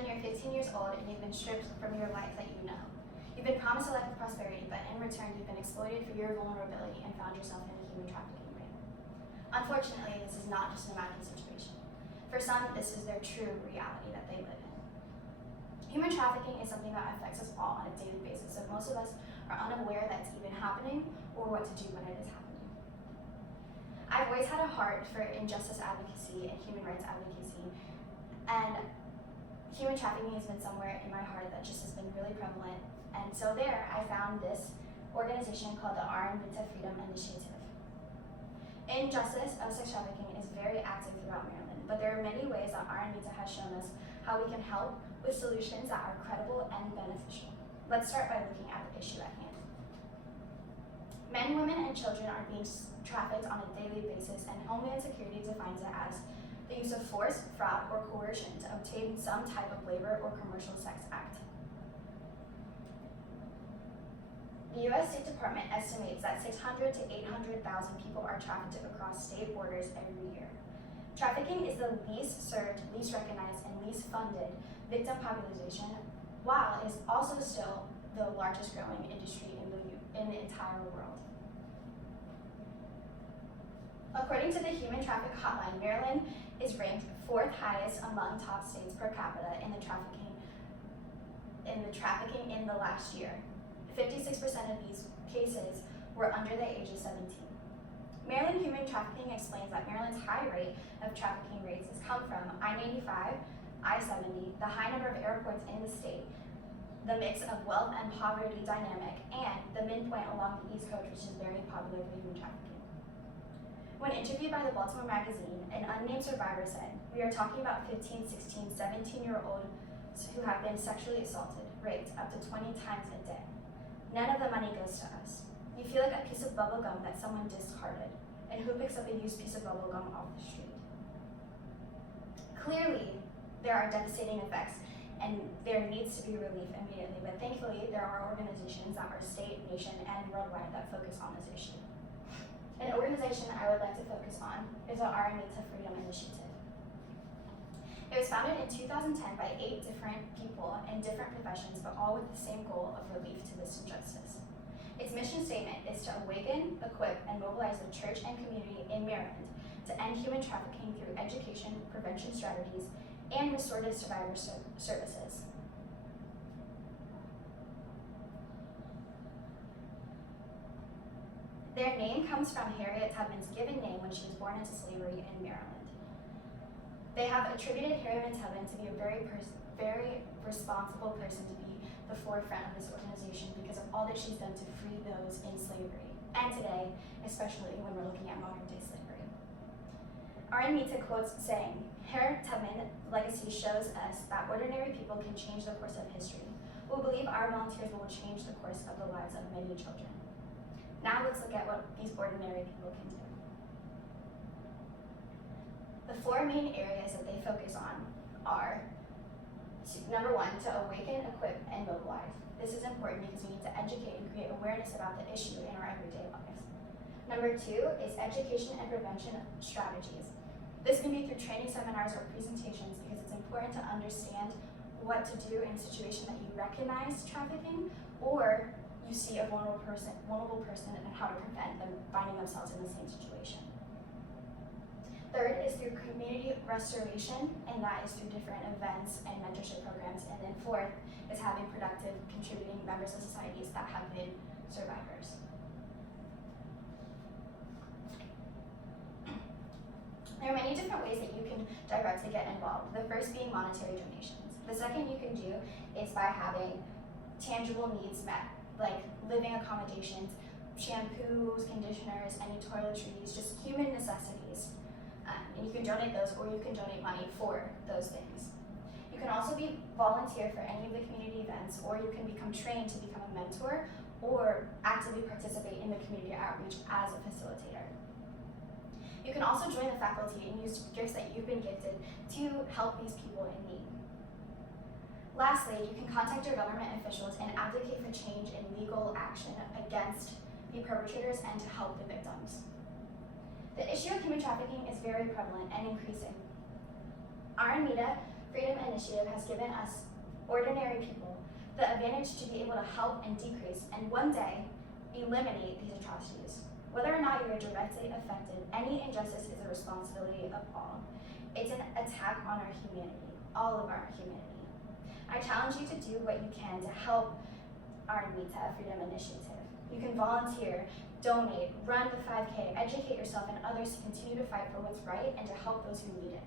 Imagine you're 15 years old and you've been stripped from your life that you know. You've been promised a life of prosperity, but in return you've been exploited for your vulnerability and found yourself in a human trafficking ring. Unfortunately, this is not just an American situation. For some, this is their true reality that they live in. Human trafficking is something that affects us all on a daily basis, so most of us are unaware that it's even happening or what to do when it is happening. I've always had a heart for injustice advocacy and human rights advocacy, and human trafficking has been somewhere in my heart that just has been really prevalent. And so there, I found this organization called the Araminta Freedom Initiative. Injustice of sex trafficking is very active throughout Maryland, but there are many ways that Araminta has shown us how we can help with solutions that are credible and beneficial. Let's start by looking at the issue at hand. Men, women, and children are being trafficked on a daily basis, and Homeland Security defines it as the use of force, fraud, or coercion to obtain some type of labor or commercial sex act. The U.S. State Department estimates that 600 to 800,000 people are trafficked across state borders every year. Trafficking is the least served, least recognized, and least funded victim population, while it is also still the largest growing industry in the entire world. According to the Human Traffic Hotline, Maryland is ranked 4th highest among top states per capita in the trafficking in the last year. 56% of these cases were under the age of 17. Maryland Human Trafficking explains that Maryland's high rate of trafficking rates has come from I-95, I-70, the high number of airports in the state, the mix of wealth and poverty dynamic, and the midpoint along the East Coast, which is very popular for human trafficking. When interviewed by the Baltimore Magazine, an unnamed survivor said, "We are talking about 15, 16, 17-year-olds who have been sexually assaulted, raped up to 20 times a day. None of the money goes to us. You feel like a piece of bubble gum that someone discarded, and who picks up a used piece of bubble gum off the street?" Clearly, there are devastating effects, and there needs to be relief immediately, but thankfully, there are organizations that are state, nation, and worldwide that focus on this issue. An organization I would like to focus on is the Araminta Freedom Initiative. It was founded in 2010 by 8 different people in different professions, but all with the same goal of relief to this injustice. Its mission statement is to awaken, equip, and mobilize the church and community in Maryland to end human trafficking through education, prevention strategies, and restorative survivor services. Their name comes from Harriet Tubman's given name when she was born into slavery in Maryland. They have attributed Harriet Tubman to be a very responsible person to be the forefront of this organization because of all that she's done to free those in slavery, and today, especially when we're looking at modern day slavery. Araminta quotes saying, "Harriet Tubman's legacy shows us that ordinary people can change the course of history. We believe our volunteers will change the course of the lives of many children." Now let's look at what these ordinary people can do. The 4 main areas that they focus on are, number 1, to awaken, equip, and mobilize. This is important because we need to educate and create awareness about the issue in our everyday lives. Number 2 is education and prevention strategies. This can be through training seminars or presentations because it's important to understand what to do in a situation that you recognize trafficking or you see a vulnerable person and how to prevent them finding themselves in the same situation. Third is through community restoration, and that is through different events and mentorship programs. And then 4th is having productive, contributing members of societies that have been survivors. There are many different ways that you can directly get involved. The first being monetary donations. The second you can do is by having tangible needs met, like living accommodations, shampoos, conditioners, any toiletries, just human necessities. And you can donate those, or you can donate money for those things. You can also volunteer for any of the community events, or you can become trained to become a mentor or actively participate in the community outreach as a facilitator. You can also join the faculty and use gifts that you've been gifted to help these people in need. Lastly, you can contact your government officials and advocate for change in legal action against the perpetrators and to help the victims. The issue of human trafficking is very prevalent and increasing. Araminta Freedom Initiative has given us, ordinary people, the advantage to be able to help and decrease, and one day, eliminate these atrocities. Whether or not you are directly affected, any injustice is a responsibility of all. It's an attack on our humanity, all of our humanity. I challenge you to do what you can to help Araminta Freedom Initiative. You can volunteer, donate, run the 5K, educate yourself and others to continue to fight for what's right and to help those who need it.